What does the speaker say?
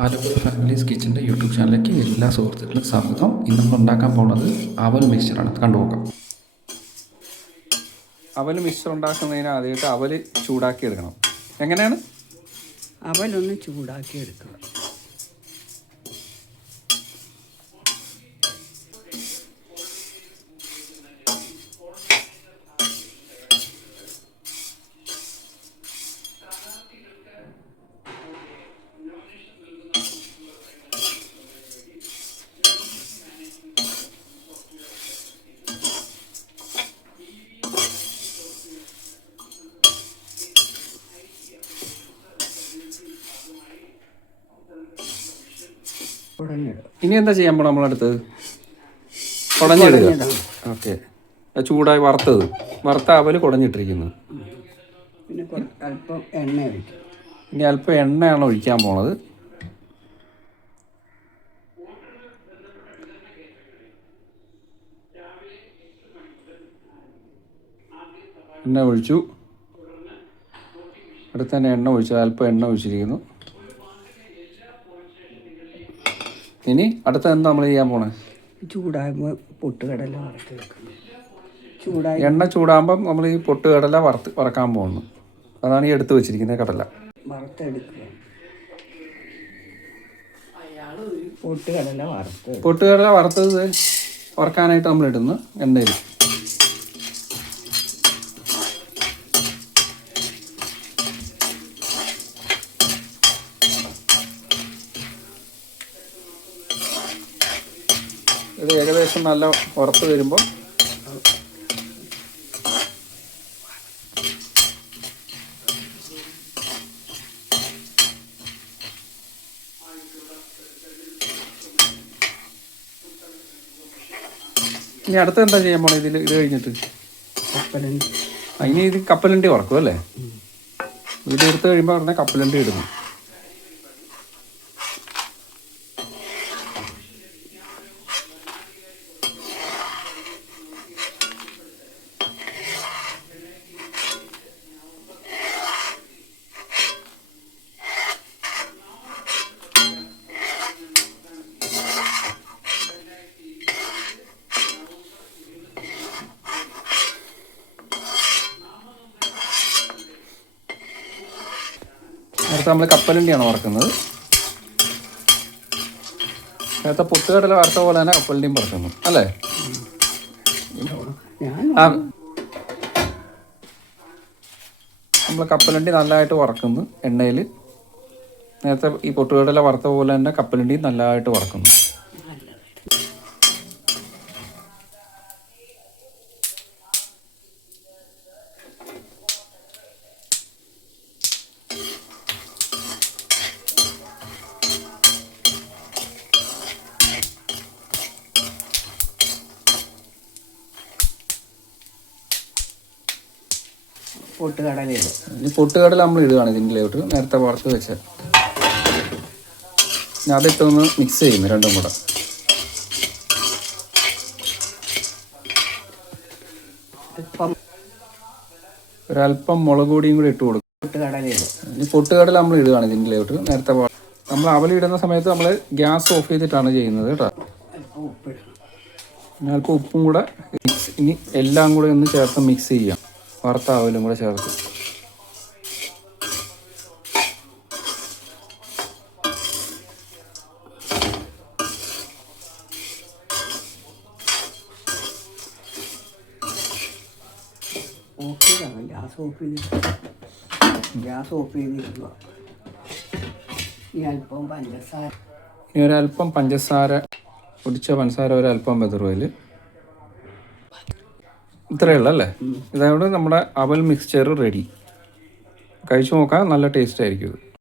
Alappuzha families കിച്ചൻ്റെ YouTube ചാനലിലേക്ക് എല്ലാ സുഹൃത്തുക്കളും സ്വാഗതം. ഇന്ന് നമ്മൾ ഉണ്ടാക്കാൻ പോകുന്നത് അവൽ മിക്സ്ചറാണ്. കണ്ടുപോകാം. അവൽ മിക്സ്ചർ ഉണ്ടാക്കുന്നതിന് ആദ്യമായിട്ട് അവൽ ചൂടാക്കി എടുക്കണം. എങ്ങനെയാണ്? അവലൊന്ന് ചൂടാക്കി എടുക്കുക. ഇനി എന്താ ചെയ്യാൻ പോകണം? നമ്മളടുത്ത് കുടഞ്ഞിടുക. ഓക്കെ, ചൂടായി വറുത്ത അവൽ കുടഞ്ഞിട്ടിരിക്കുന്നു. പിന്നെ അല്പം എണ്ണ ഒഴിക്കും. ഇനി അല്പം എണ്ണയാണ് ഒഴിക്കാൻ പോണത്. എണ്ണ ഒഴിച്ചു. അടുത്ത് തന്നെ എണ്ണ ഒഴിച്ചു. അല്പം എണ്ണ ഒഴിച്ചിരിക്കുന്നു. ഇനി അടുത്ത എന്താ നമ്മൾ ചെയ്യാൻ പോണേ? ചൂടാകുമ്പോൾ പൊട്ടുകടല വറുത്ത് വെക്കണം. എണ്ണ ചൂടാകുമ്പം നമ്മൾ ഈ പൊട്ടുകടല വറക്കാൻ പോകുന്നു. അതാണ് ഈ എടുത്ത് വെച്ചിരിക്കുന്നത് കടല. വറുത്തെടുക്കുക. പൊട്ടുകടല വറുത്തത് വറക്കാനായിട്ട് നമ്മൾ ഇടുന്നു എണ്ണയിൽ. ഇത് ഏകദേശം നല്ല വറുത്ത് വരുമ്പോൾ ഇനി അടുത്ത എന്താ ചെയ്യാൻ പോണേ? ഇത് കഴിഞ്ഞിട്ട് ഇനി ഇത് കപ്പലണ്ടി വറക്കും അല്ലേ? ഇത് എടുത്ത് കഴിയുമ്പോൾ ഉടനെ കപ്പലണ്ടി ഇടുന്നു. നേരത്തെ നമ്മൾ കപ്പലണ്ടിയാണ് വറക്കുന്നത്. നേരത്തെ പൊട്ടുകടല വറുത്ത പോലെ തന്നെ കപ്പലണ്ടിയും വറക്കുന്നു അല്ലേ? നമ്മൾ കപ്പലണ്ടി നല്ലതായിട്ട് വറക്കുന്നു എണ്ണയിൽ. നേരത്തെ ഈ പൊട്ടുകടല വറുത്ത പോലെ തന്നെ കപ്പലണ്ടി നല്ലതായിട്ട് വറക്കുന്നു. ഈ പൊട്ടുകടല നമ്മൾ ഇടുകയാണ് ഇതിൻ്റെലോട്ട്. നേരത്തെ വറുത്ത് വെച്ച് അതിട്ടൊന്ന് മിക്സ് ചെയ്യുന്നു രണ്ടും കൂടെ. ഒരല്പം മുളക് പൊടിയും കൂടി ഇട്ട് കൊടുക്കും. ഈ പൊട്ടുകടല നമ്മൾ ഇടുകയാണ് ഇതിൻ്റെലോട്ട്. നേരത്തെ നമ്മൾ അവലിടുന്ന സമയത്ത് നമ്മൾ ഗ്യാസ് ഓഫ് ചെയ്തിട്ടാണ് ചെയ്യുന്നത് കേട്ടോ. അല്പം ഉപ്പും കൂടെ ഇനി എല്ലാം കൂടെ ഒന്ന് ചേർത്ത് മിക്സ് ചെയ്യാം. വറുത്ത അവലും കൂടെ ചേർത്ത് ഗ്യാസ് ഓഫ് ചെയ്തിരിക്കുക. ഇനി ഒരല്പം പഞ്ചസാര, പൊടിച്ച പഞ്ചസാര ഒരല്പം വെതറുവയിൽ. ഇത്രയേ ഉള്ളൂ അല്ലേ? ഇതായത് നമ്മുടെ അവൽ മിക്സ്ചർ റെഡി. കഴിച്ചു നോക്കാം, നല്ല ടേസ്റ്റ് ആയിരിക്കും ഇത്.